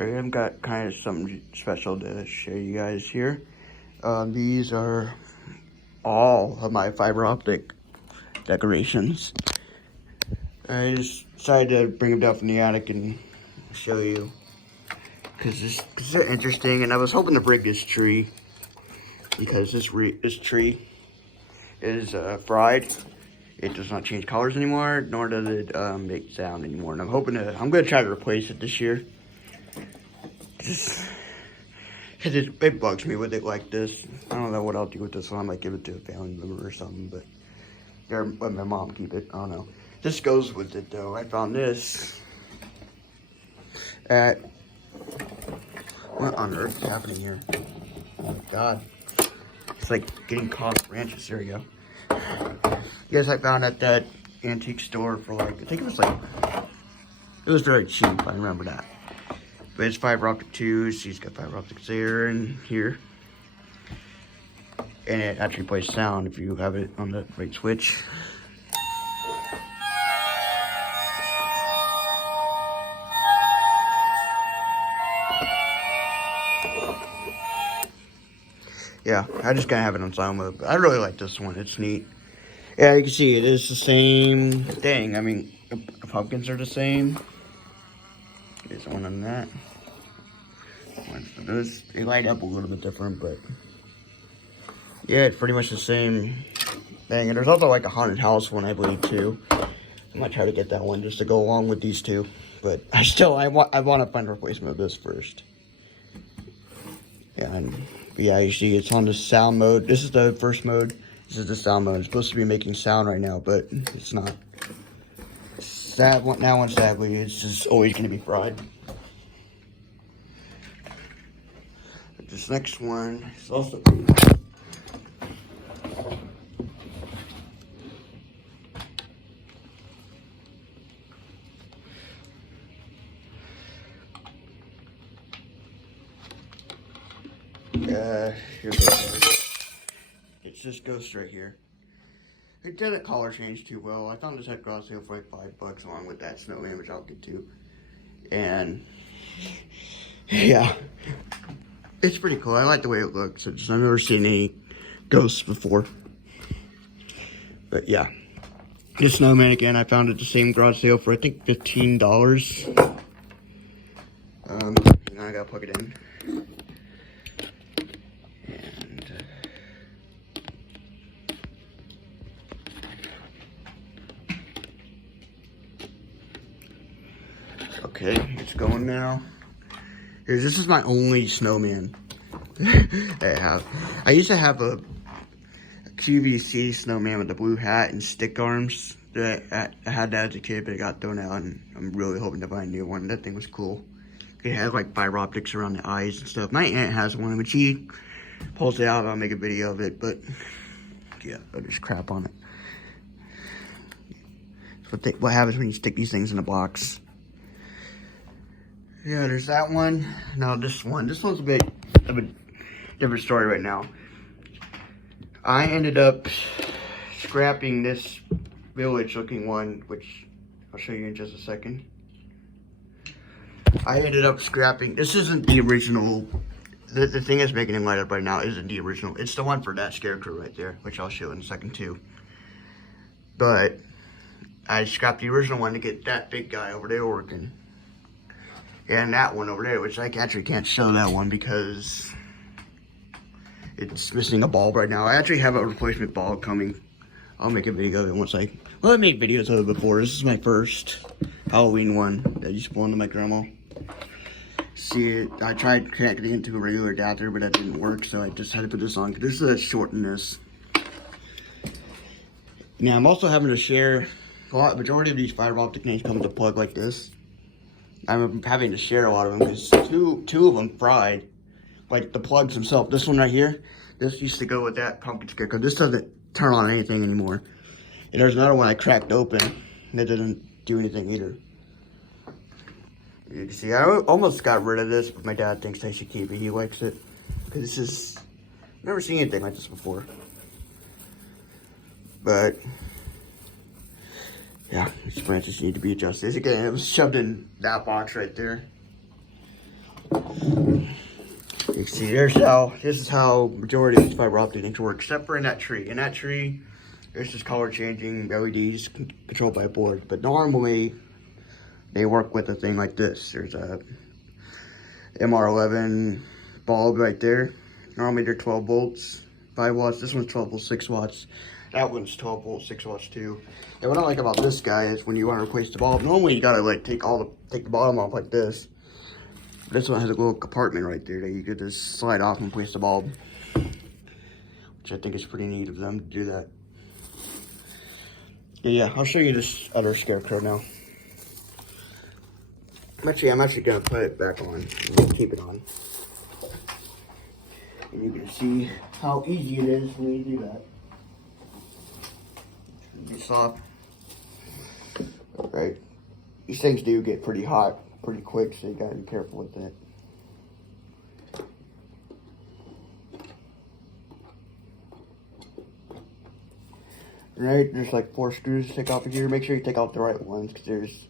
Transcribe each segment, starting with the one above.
I've got kind of something special to show you guys here. These are all of my fiber optic decorations. I just decided to bring them down from the attic and show you because this is interesting. And I was hoping to bring this tree because this tree is fried. It does not change colors anymore, nor does it make sound anymore. And I'm gonna try to replace it this year. Just because it bugs me with it like this. I don't know what I'll do with this one. I might give it to a family member or something, but or let my mom keep it. I don't know. This goes with it though. I found this at, what on earth is happening here? Oh my god. It's like getting caught in branches. There we go. Yes, I found at that antique store for like, I think it was very cheap. I remember that. But it's fiber optic too. So he's got fiber optics there and here. And it actually plays sound if you have it on the right switch. Yeah, I just gotta have it on sound mode. But I really like this one. It's neat. Yeah, you can see it is the same thing. I mean, the pumpkins are the same. There's one on that. One for this. They light up a little bit different, but yeah, it's pretty much the same thing. And there's also like a haunted house one, I believe, too. I might try to get that one just to go along with these two. But I want to find a replacement of this first. Yeah, yeah, you see it's on the sound mode. This is the first mode. This is the sound mode. It's supposed to be making sound right now, but it's not. That one, sadly, it's just always going to be fried. But this next one is also. Here's it's this ghost right here. It didn't color change too well. I found this at garage sale for like $5 along with that snowman, which I'll get to. And yeah, it's pretty cool. I like the way it looks. I've never seen any ghosts before. But yeah, this snowman again, I found it at the same garage sale for I think $15. Now I gotta plug it in. Okay, it's going now. This is my only snowman I have. I used to have a QVC snowman with the blue hat and stick arms. I had that as a kid, but it got thrown out, and I'm really hoping to find a new one. That thing was cool. It had like fiber optics around the eyes and stuff. My aunt has one. When she pulls it out, I'll make a video of it, but yeah, I'll just crap on it. What happens when you stick these things in a box. Yeah, there's that one. Now this one. This one's a bit of a different story right now. I ended up scrapping this village looking one, which I'll show you in just a second. I ended up scrapping, this isn't the original, the thing that's making him light up right now isn't the original. It's the one for that scarecrow right there, which I'll show in a second too. But I scrapped the original one to get that big guy over there working. And that one over there, which I actually can't show that one because it's missing a bulb right now. I actually have a replacement bulb coming. I'll make a video of it once I made videos of it before. This is my first Halloween one that I used to pull into my grandma. See, I tried connecting it to a regular adapter, but that didn't work, so I just had to put this on. This is a shortness. Now, I'm also having to share, majority of these fiber optic names come with a plug like this. I'm having to share a lot of them because two of them fried. Like the plugs themselves. This one right here, this used to go with that pumpkin scarecrow. This doesn't turn on anything anymore. And there's another one I cracked open that didn't do anything either. You can see, I almost got rid of this, but my dad thinks I should keep it. He likes it. Because this is, I've never seen anything like this before. But yeah, these branches need to be adjusted. Again, it was shoved in that box right there. You see, this is how majority of these fiber optic things work, except for in that tree. In that tree, there's just color changing LEDs controlled by a board. But normally, they work with a thing like this. There's a MR11 bulb right there. Normally they're 12 volts, 5 watts. This one's 12 volts, 6 watts. That one's 12 volts, 6 watts too. And what I like about this guy is when you want to replace the bulb, normally you gotta like take the bottom off like this. This one has a little compartment right there that you could just slide off and replace the bulb, which I think is pretty neat of them to do that. Yeah, I'll show you this other scarecrow now. I'm actually gonna put it back on. I'm gonna keep it on. And you can see how easy it is when you do that. It's be soft. Right. These things do get pretty hot pretty quick, so you gotta be careful with it. Right, there's like 4 screws to take off of here. Make sure you take off the right ones, because there's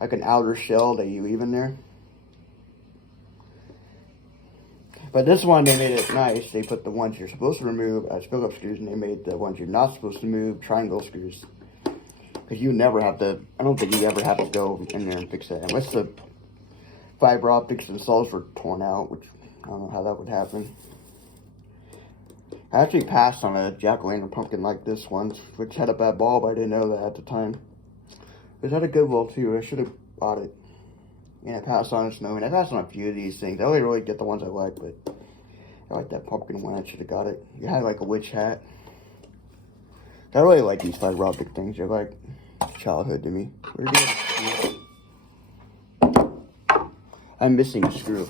like an outer shell that you leave in there. But this one, they made it nice. They put the ones you're supposed to remove as Phillips screws, and they made the ones you're not supposed to move triangle screws. Because you never have to, I don't think you ever have to go in there and fix that. Unless the fiber optics themselves were torn out, which I don't know how that would happen. I actually passed on a jack-o'-lantern pumpkin like this once, which had a bad bulb. I didn't know that at the time. It had a good bulb too. I should have bought it. And I passed on a snowman. I passed on a few of these things. I only really get the ones I like, but I like that pumpkin one. I should have got it. It had like a witch hat. I really like these fiber optic things. They're like childhood to me. I'm missing a screw.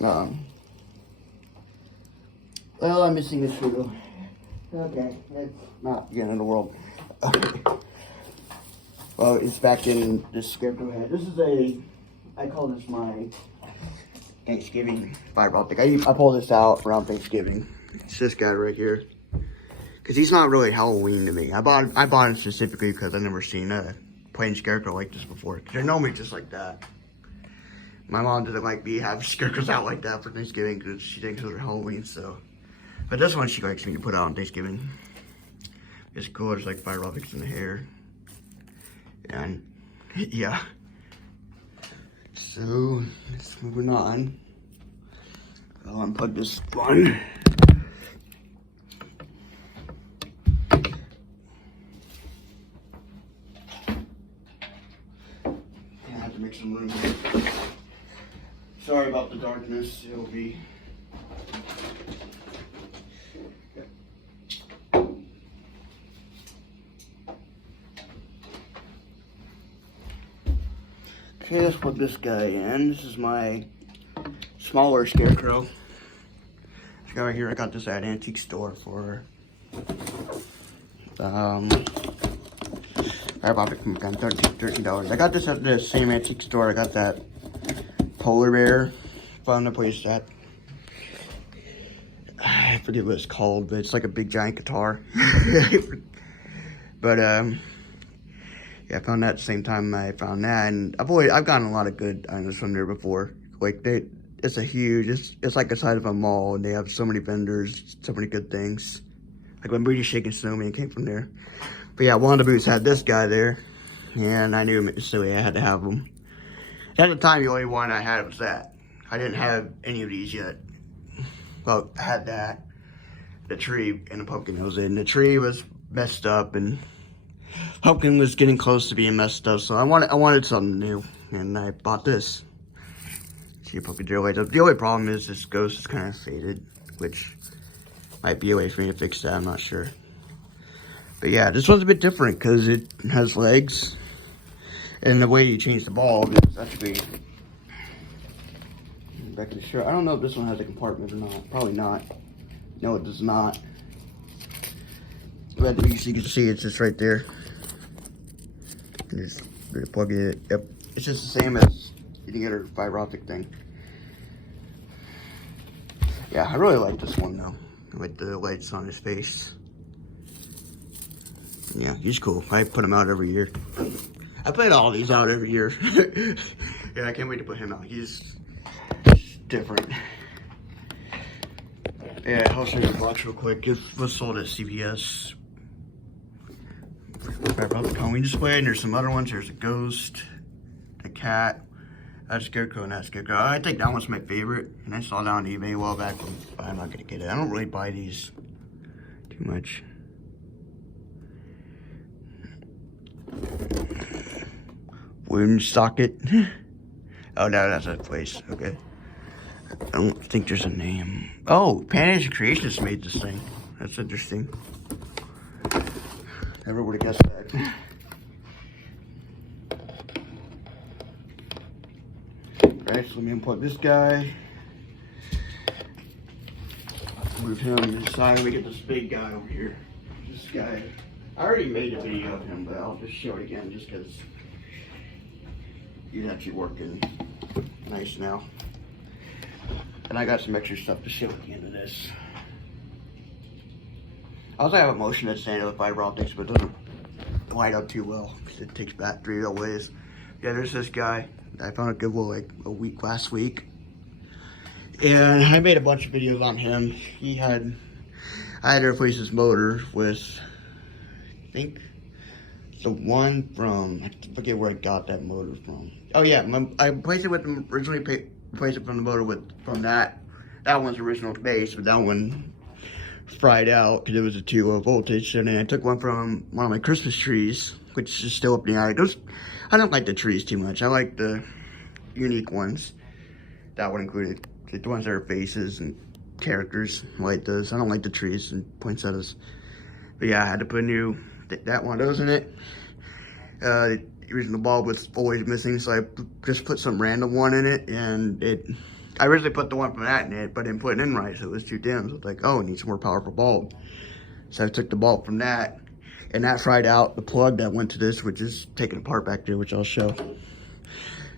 Well, I'm missing a screw. Okay, that's not the end of the world. Okay. Well, it's back in this scarecrow head. This is I call this my Thanksgiving fiber optic. I pull this out around Thanksgiving. It's this guy right here. Because he's not really Halloween to me. I bought him specifically because I've never seen a plain scarecrow like this before. Because they're normally just like that. My mom doesn't like me having scarecrows out like that for Thanksgiving because she thinks those are Halloween, so. But this one she likes me to put out on Thanksgiving. It's cool, there's like fiber optics in the hair. And, yeah. So, let's moving on. I'll unplug this one. I have to make some room here. Sorry about the darkness, it'll be... Okay, let's put this guy in. This is my smaller scarecrow. This guy right here, I got this at antique store for $13. I got this at the same antique store. I got that polar bear. Found a place that I forget what it's called, but it's like a big giant guitar. But yeah, I found that at the same time I found that, and I've gotten a lot of good items from there before. Like it's like the side of a mall, and they have so many vendors, so many good things. Like when Booty Shaking Snowman came from there. But yeah, one of the booths had this guy there, and I knew instantly I had to have him. At the time, the only one I had was that. I didn't have any of these yet. Well, I had that, the tree, and the pumpkin that was in. The tree was messed up, and pumpkin was getting close to being messed up, so I wanted something new, and I bought this. See, pumpkin drill lights up. The only problem is this ghost is kind of faded, which might be a way for me to fix that. I'm not sure. But yeah, this one's a bit different because it has legs, and the way you change the bulb is actually back to the shirt. I don't know if this one has a compartment or not. Probably not. No, it does not. But as you can see, it's just right there. Just plug it. Yep, it's just the same as any other fiber optic thing. Yeah, I really like this one though, with the lights on his face. Yeah, he's cool. I put him out every year. I put all these out every year. Yeah, I can't wait to put him out. He's different. Yeah, I'll show you the box real quick. It was sold at CVS. The Halloween display, and there's some other ones. There's a ghost, a cat, a scarecrow, and that scarecrow. I think that one's my favorite, and I saw that on eBay a while back, but I'm not gonna get it. I don't really buy these too much. Wound socket. Oh no, that's a place. Okay. I don't think there's a name. Oh, Panache Creations made this thing. That's interesting. Never would have guessed that. Alright, so let me unplug this guy. Move him inside. We get this big guy over here. This guy. I already made a video of him, but I'll just show it again just because he's actually working nice now. And I got some extra stuff to show at the end of this. I also have a motion that's standard with fiber optics, but it doesn't light up too well because it takes battery always. Yeah, there's this guy. I found a Goodwill like last week. And I made a bunch of videos on him. I had to replace his motor with, I think, the one from, I forget where I got that motor from. Oh yeah, I replaced it with them originally. Replaced it from the motor from that one's original base, but that one fried out because it was a 2 voltage. And then I took one from one of my Christmas trees, which is still up in the attic. I don't like the trees too much. I like the unique ones. That would include the ones that are faces and characters. I like those. I don't like the trees and poinsettias. But yeah, I had to put that one of those in it. The original bulb was always missing, so I just put some random one in it, and I originally put the one from that in it, but didn't put it in right, so it was too dim. So it's like, oh, it needs a more powerful bulb. So I took the bulb from that, and that fried out the plug that went to this, which is taken apart back there, which I'll show.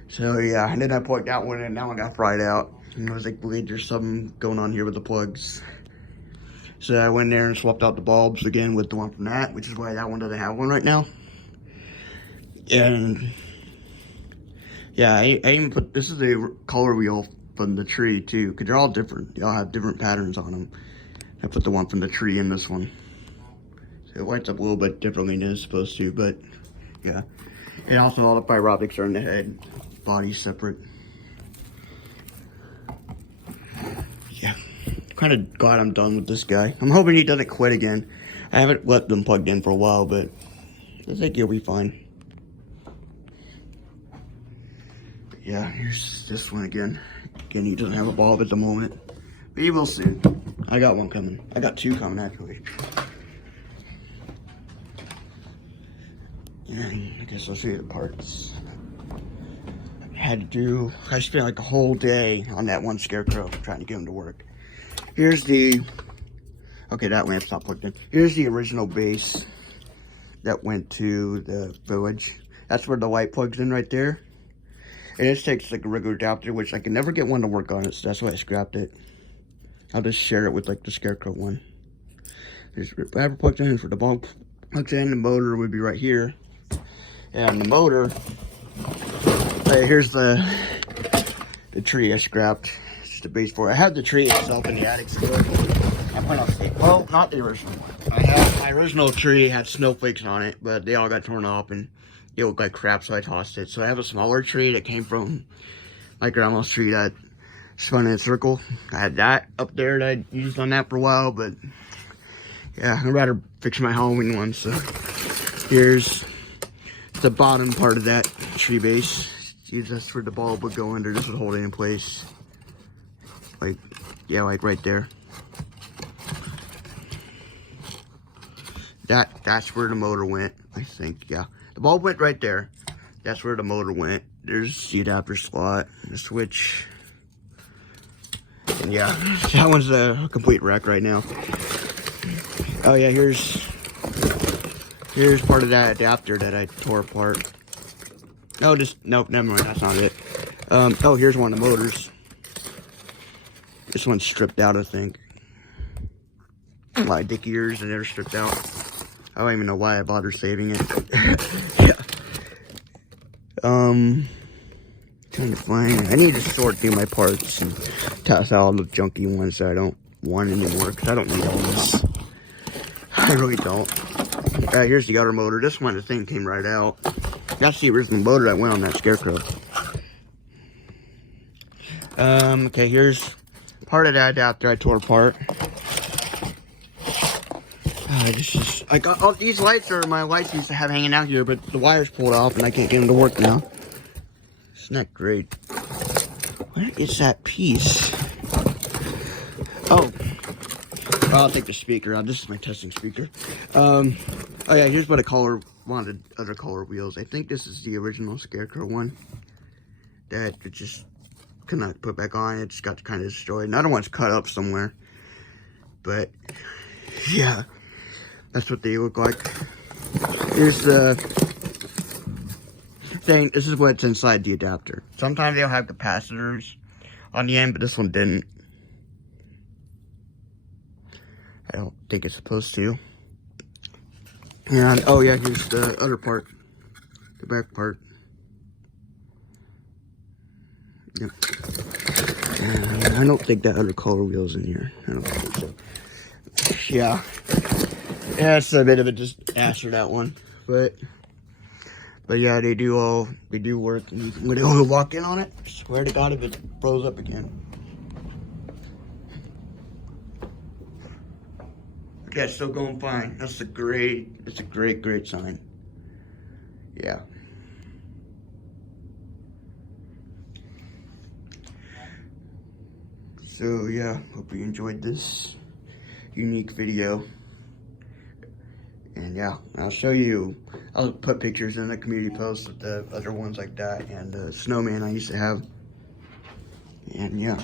So yeah, and then I plugged that one in, and that one got fried out. And I was like, wait, there's something going on here with the plugs. So I went there and swapped out the bulbs again with the one from that, which is why that one doesn't have one right now. And yeah, I even put, this is the color wheel from the tree too, because they're all different. They all have different patterns on them. I put the one from the tree in this one. So it lights up a little bit differently than it's supposed to, but yeah. And also all the fiber optics are in the head, body's separate. Yeah, kind of glad I'm done with this guy. I'm hoping he doesn't quit again. I haven't left them plugged in for a while, but I think he'll be fine. Yeah, here's this one again. Again, he doesn't have a bulb at the moment, but he will soon. I got one coming. I got two coming, actually. And I guess I'll show you the parts. I spent like a whole day on that one scarecrow trying to get him to work. Here's the, okay, that lamp's not plugged in. Here's the original base that went to the village. That's where the light plugs in right there. And this takes like a regular adapter, which I can never get one to work on it, so that's why I scrapped it. I'll just share it with like the scarecrow one. There's the battery plugged in for the bulb plugs in. The motor would be right here. And the motor, here's the tree I scrapped. It's just a base for it. I had the tree itself in the attic still. I plan on staying. Well, not the original one. My original tree had snowflakes on it, but they all got torn off and it looked like crap, so I tossed it. So I have a smaller tree that came from my grandma's tree that spun in a circle. I had that up there that I used on that for a while, but yeah, I'd rather fix my Halloween one. So here's the bottom part of that tree base. That's where the bulb would go under. This would hold it in place. Like, yeah, like right there. That's where the motor went, I think, yeah. The bulb went right there. That's where the motor went. There's the adapter slot, the switch. And yeah, that one's a complete wreck right now. Oh yeah, here's part of that adapter that I tore apart. No, nope, never mind, that's not it. Oh, here's one of the motors. This one's stripped out, I think. A lot of dick ears and they're stripped out. I don't even know why I bothered saving it. Yeah. Trying to find. I need to sort through my parts and toss out all the junky ones that I don't want anymore because I don't need all this. I really don't. Here's the other motor. This one, the thing came right out. That's the original motor that went on that Scarecrow. Okay, here's part of that adapter I tore apart. I got all these lights are my lights I used to have hanging out here, but the wire's pulled off and I can't get them to work now. It's not great. Where is that piece? Oh, I'll take the speaker out. This is my testing speaker. Oh yeah, here's what I wanted other color wheels. I think this is the original Scarecrow one that it just could not put back on. It just got kind of destroyed. Another one's cut up somewhere, but yeah, that's what they look like. Here's the thing. This is what's inside the adapter. Sometimes they'll have capacitors on the end, but this one didn't. I don't think it's supposed to. And oh yeah, here's the other part, the back part. Yep. And I don't think that other color wheel's in here. I don't think so. Yeah. Yeah, it's a bit of a disaster, that one. But yeah, they do work. And when you walk in on it, I swear to God, if it froze up again. Yeah, it's still going fine. It's a great sign. Yeah. So yeah, hope you enjoyed this unique video. And yeah, I'll put pictures in the community post with the other ones like that and the snowman I used to have. And yeah.